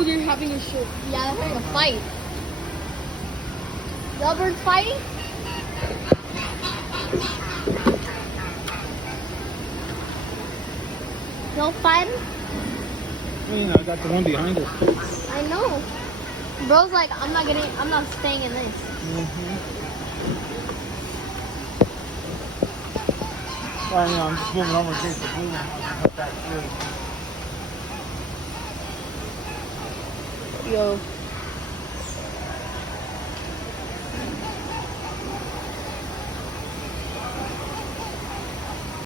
Oh, they're having a show. Yeah, they're having a fight. Yellowbirds fighting? No fighting? You know, I got the one behind us. I know. Bro's like, I'm not staying in this. Well, you know, I'm just moving over in case the blue one hasn't cut back through. Yo.